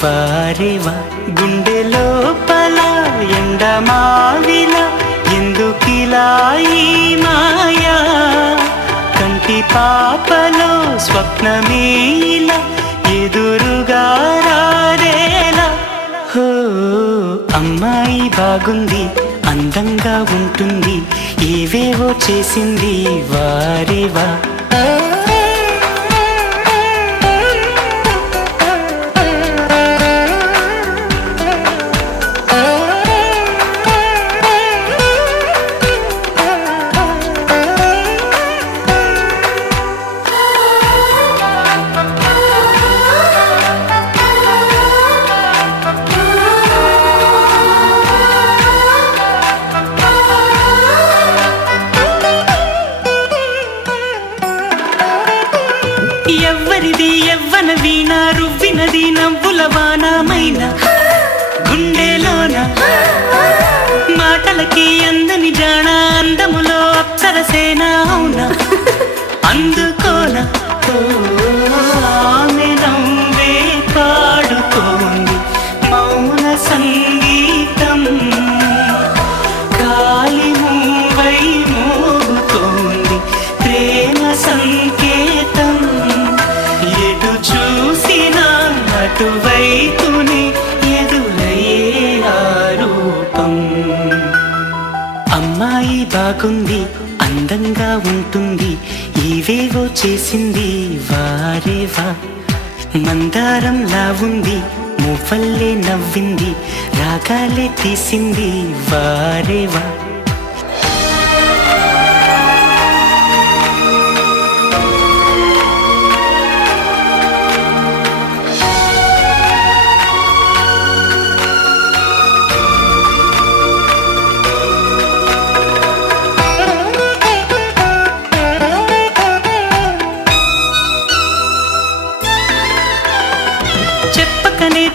వారేవా గుండె లోపల ఎండమావిల ఎందుకిలా ఈ మాయా కంటి పాపలో స్వప్నమేలా ఎదురుగా రారేలా హో అమ్మాయి బాగుంది అందంగా ఉంటుంది ఏవేవో చేసింది వారేవా ఎవ్వరిది ఎవ్వన వీణ రువ్వినది నవ్వుల వానమైన గుండెలోన మాటలకి అందని జాణ అందములో అప్సరసేన అవునా అందుకోన ఆమె నవ్వే పాడుతోంది మౌన సంగీతం కాలి మూవై మోగుతోంది ప్రేమ సంకేతం ఎటు చూసినా అటువైపునే ఎదురయ్యే ఆరూపం అమ్మాయి బాగుంది అందంగా ఉంటుంది ఏవేవో చేసింది వారేవా మందారంలా ఉంది మువ్వల్లే నవ్వింది రాగాలే తీసింది వారేవా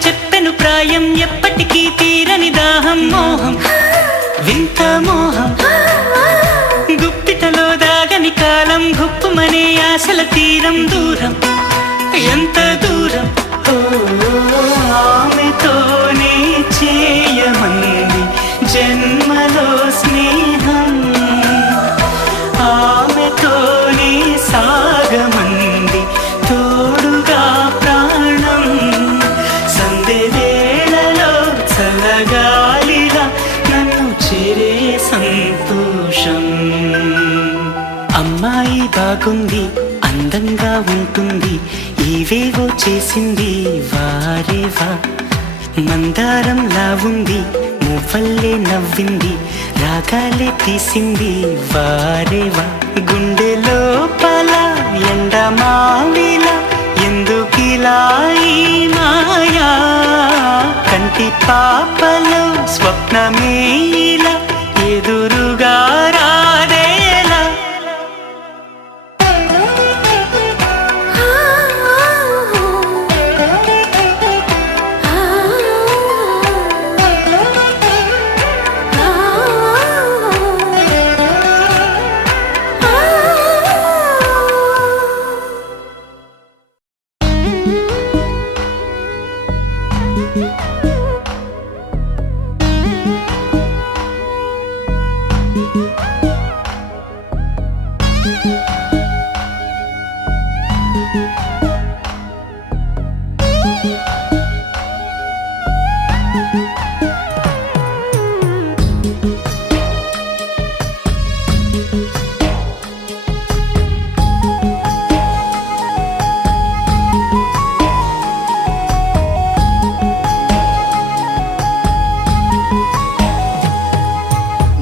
చెప్పెను ప్రాయం ఎప్పటికీ తీరని దాహం మోహం వింత మోహం గుప్పిటలో దాగని కాలం గుప్పుమనే ఆశల తీరం దూరం ఎంత దూరం ఆమెతోనే చేయమంది జన్మలో స్నేహం ఆమెతోనే సాగమంది తోడుగా ప్రాణం సందేవేళలో చల్లగాలిలా నన్ను చేరే సంతోషం అమ్మాయి బాగుంది అందంగా ఉంటుంది ఏవేవో చేసింది వారేవా మందారంలా ఉంది మువ్వల్లే నవ్వింది రాగాలే తీసింది వారేవా గుండె లోపల ఎండమావిల ఎందుకిలా ఈ మాయా కంటి పాపలో స్వప్నమేలా ఎదురుగా రారేలా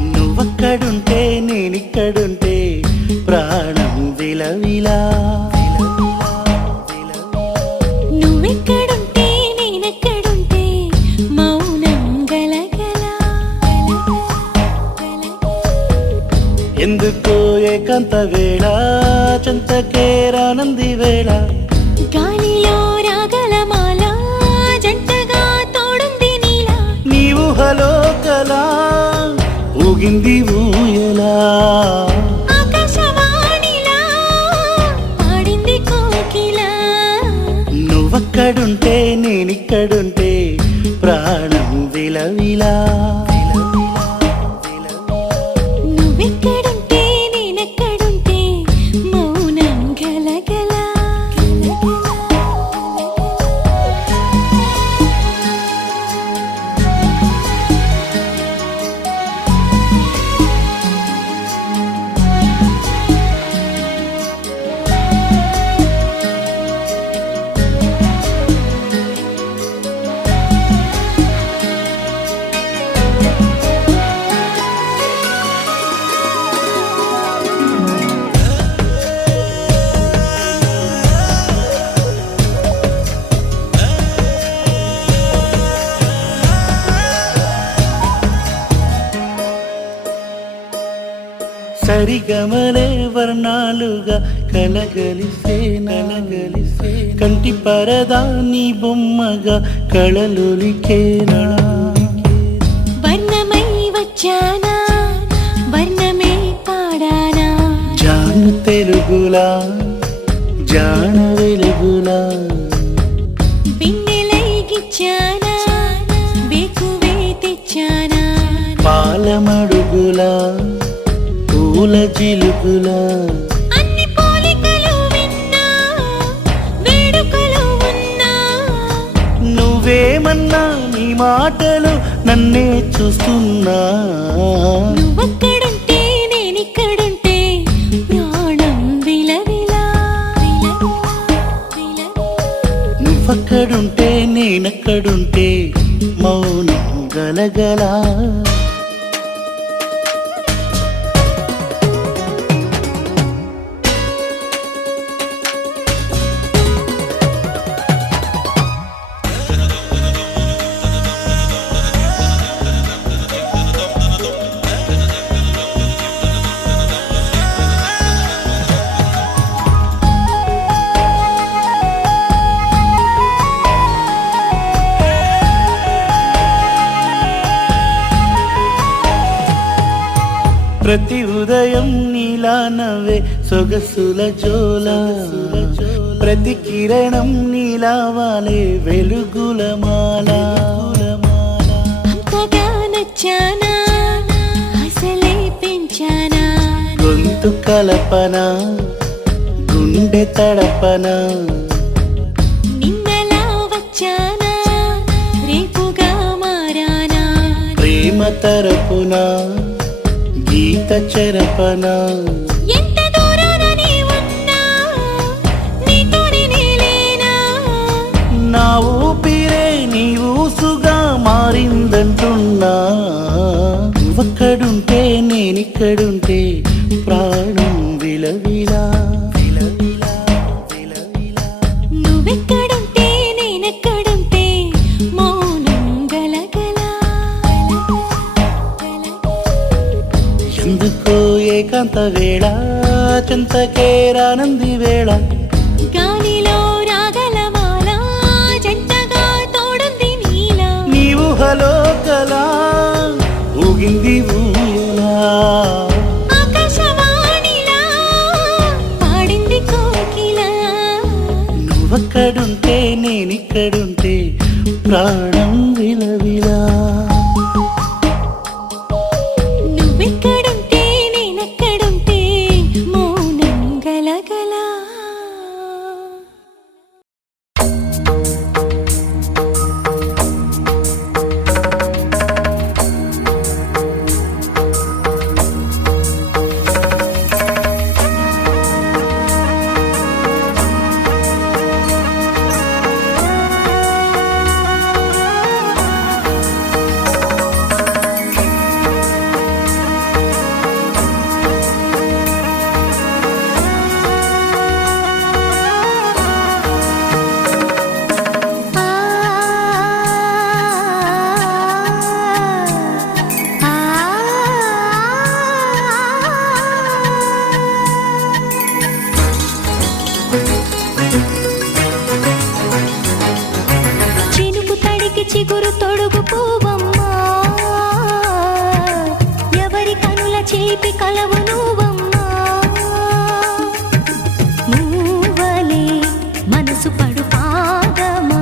నువ్వక్కడుంటే నేనిక్కడుంటే ప్రాణం విలవిలా నువ్వెక్కడుంటే నేనెక్కడుంటే మౌనం గలగల ఎందుకో ఏకాంత వేళ చెంతకే రానంది వేళ గాలిలో రాగల మాల జంటగా తోడుంది నీలా నీ ఊహలో కలా ఊగింది ఊయలా ఆకాశవాణిలా పాడింది కోకిల నువ్వక్కడుంటే నే నేనిక్కడుంటే ప్రాణం విలవిలా. నువ్వెక్కడుంటే నేనెక్కడుంటే మౌనం గలగల. సరిగమలే వర్ణాలుగా కలగలిసే నలగలిసే కంటి పరదా నీ బొమ్మగా కళలులికేనా. వర్ణమై వచ్చానా వర్ణమే పాడానా. జాను తెలుగులా జాన వెలుగులా బిన్నెలై గిచ్చానా బేకువే తెచ్చానా. పాలమడుగులా పూల జిలుగులా అన్ని పోలికలు విన్నా వేడుకలు ఉన్నా. నువ్వేమన్నా నీ మాటలు నన్నే చూస్తున్నా. నువ్వక్కడుంటే నేనిక్కడుంటే ప్రాణం విలవిలా. నువ్వక్కడుంటే నేనక్కడుంటే మౌనం గలగలా. ప్రతి ఉదయం నీలా నవ్వే సొగసుల జోల. ప్రతి కిరణం నీలా వాలే వెలుగుల మాల. అంతగా నచ్చానా అసలే పెంచానా. గొంతు కలపన గుండె తడపన నిన్నలా వచ్చానా రేపుగా మారానా. ప్రేమ తరపున గీత చెరపన. ఎంత దూరాన నీ ఉన్నా నీతోనే నేలేనా. నా ఊపిరే నీ ఊసుగా మారిందంటున్నా. నువ్వక్కడుంటే నేనిక్కడుంటే ప్రాణం విలవిలా. నువ్వెక్కడుంటే నేనెక్కడుంటే మౌనం గలగల. ఎందుకో ఏకాంత వేళ చింతకే రానంది వేళ. గాలిలో రాగల మాల జంటగా తోడుంది నీలా. నీ ఊహలో కలా ఊగింది ఊయలా. ఆకాశవాణిలా పాడింది కోకిల. నువ్వక్కడుంటే నేనిక్కడుంటే ప్రాణం విలవిలా. నువ్వెక్కడుంటే నేనెక్కడుంటే మౌనం గలగల. చిగురు తొడుగు పూవమ్మా, ఎవరి కనుల చేపి కలవు నువ్వమ్మా. మూవలే మనసు పడు పాదమా,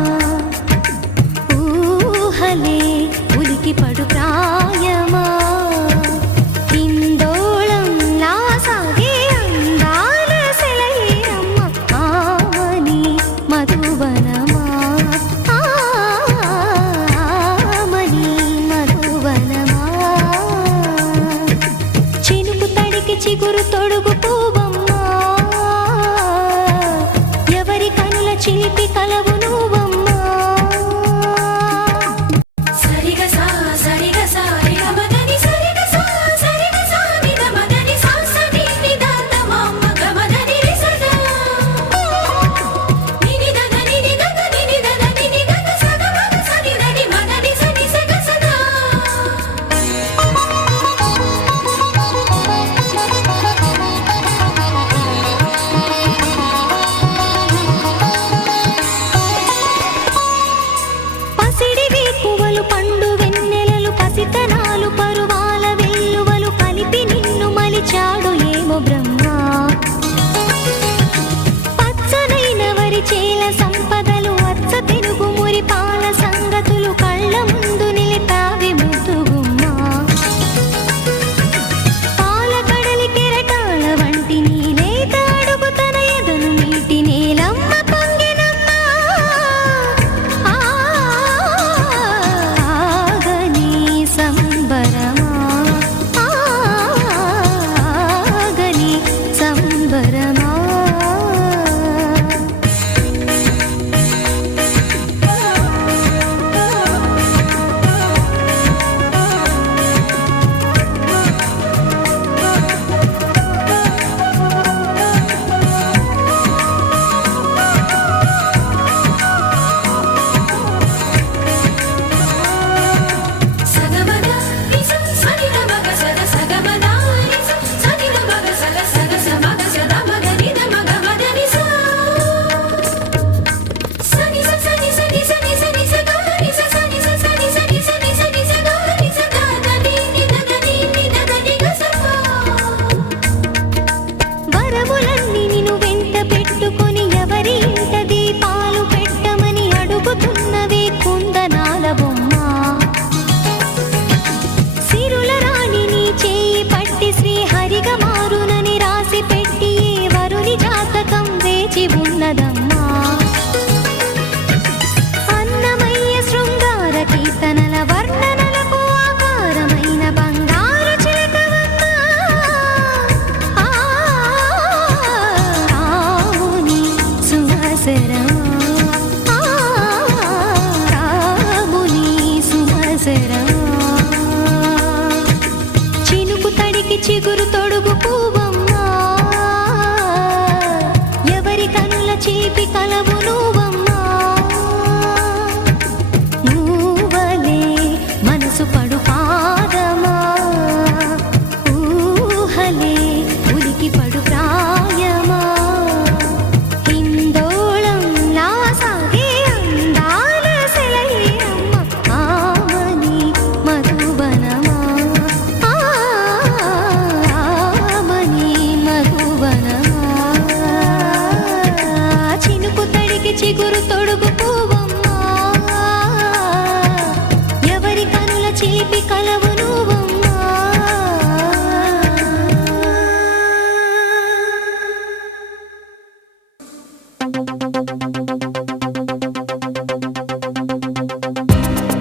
తేనెలు పండు వెన్నెలలు పసితనాలు పరువాల వెల్లువలు కలిపి నిన్ను మలిచాడు ఏమో బ్రహ్మ పచ్చనైన వరి చేల సంపదలు అచ్చ తెలుగు మురి పాల సంగతులు కళ్ళ ముందు నిలిపావి ముద్దుగుమ్మ పాల కడలి కెరటాల వంటి నీలేత అడుగు తన ఎదను నీటి నేలమ్మ పొంగినమ్మ ఆగని సంబరమా ఆగని సంబరమా సగమద నిస సనిద మగ సద సగమద నిస సనిద మగ సద సగ సమగ సద మగ నిద మగ మద నిస సని స సని సని సని సని స గ నిస సని స సని సని సని సని స గ నిస ద ద ని ని ద ద ని ని ద ద ని గ స ప వరములన్నీ నిన్ను వెంట పెట్టుకొని ఎవరి ఇంట దీపాలు పెట్టమని అడుగుతున్నవే కుందనాల బొమ్మ సిరుల రాణి నీ చేయి పట్టి శ్రీహరిగా మారునని రాసి పెట్టి ఏ వరుని జాతకం వేచి ఉన్నదమ్మా అన్నమయ్య శృంగార కీర్తనల వర్ణనలకు ఆకారమైన బంగారు చిలకవమ్మ రాముని సుమసరమా రాముని సుమసరమా చినుకు తడికి చిగురు తొడుగు పువ్వమ్మా ఎవరి కనుల చీపి కలవు నువ్వమ్మా నువ్వలే మనసు పడు పాదమా ఊహలే ఉలికి పడు ప్రాయమా హిందోళం లా సాగే అందాల సెలయేరమ్మ ఆమని మధువనమా ఆమని మధువనమా చినుకు తడికి చిగురు తొడుగు పువ్వమ్మా ఎవరి కనుల చిలిపి కలవు నువ్వమ్మా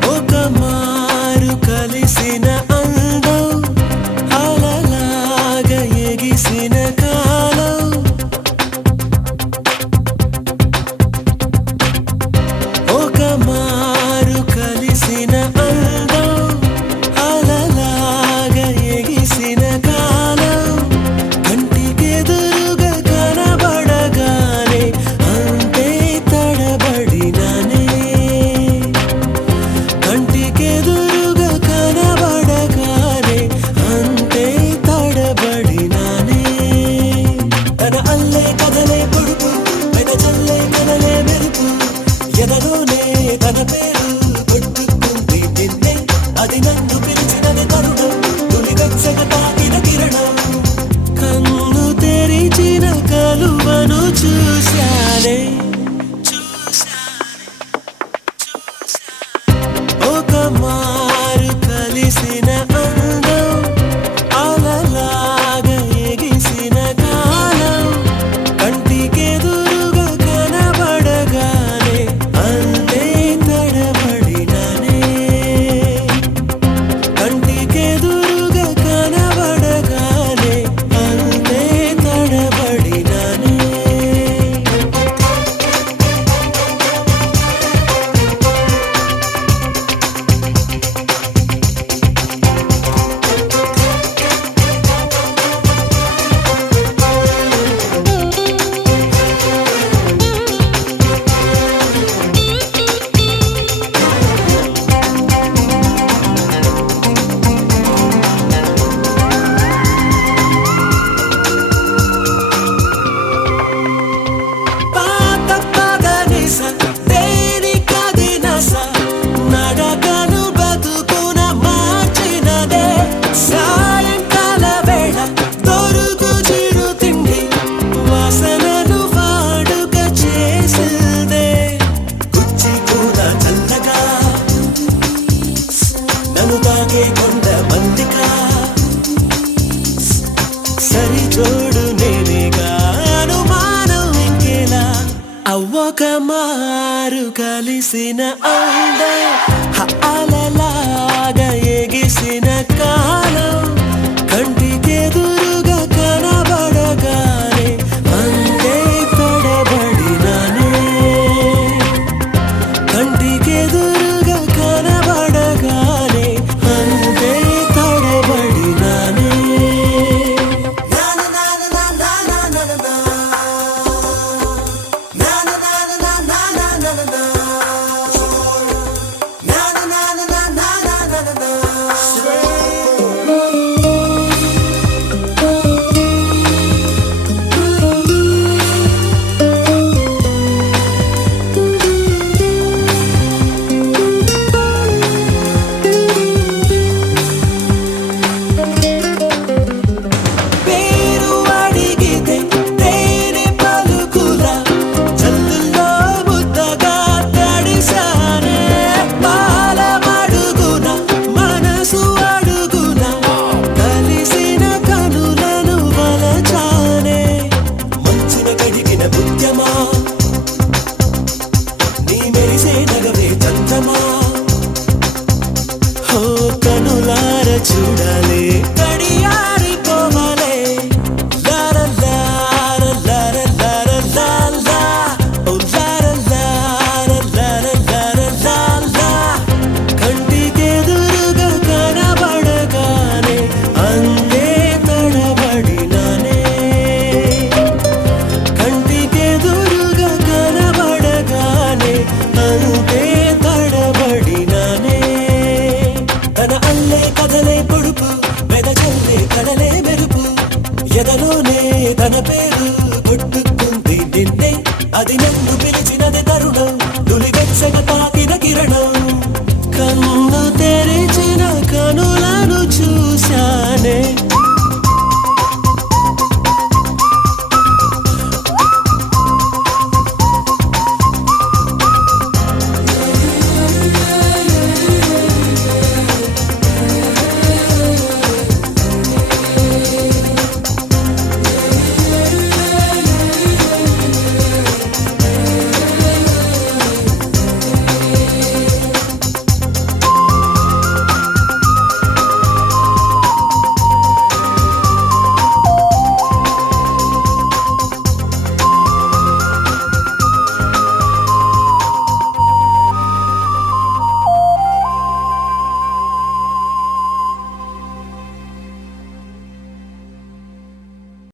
ఒక మారు కలిసిన అందం అలలాగా ఎగిసిన కాలం ఒక మారు కలిసిన అందం అలలాగా ఎగిసిన కాలం కంటికెదురుగా కనబడగానే అంతే తడబడిననే కంటికెదురుగా కనబడగానే అంతే తడబడిననే తన అల్లే కదలే పొడుపు తన చల్లే కదలే మెరుపు ఎదలోనే తన పేరు కొట్టుకుంది నిన్నే అది నన్ను పిలిచినది తరుణం తొలి వెచ్చగా తాకిన కిరణం కన్ను తెరిచిన కలువను చూశానే ఒక మారు కలిసిన అందం అలలాగా ఎగిసిన కాలం కంటికెదురుగా కనబడగానే అంతే తడబడిననే కంటికెదురుగా కనబడగానే అంతే తడబడిననే మారు కలిసిన అందం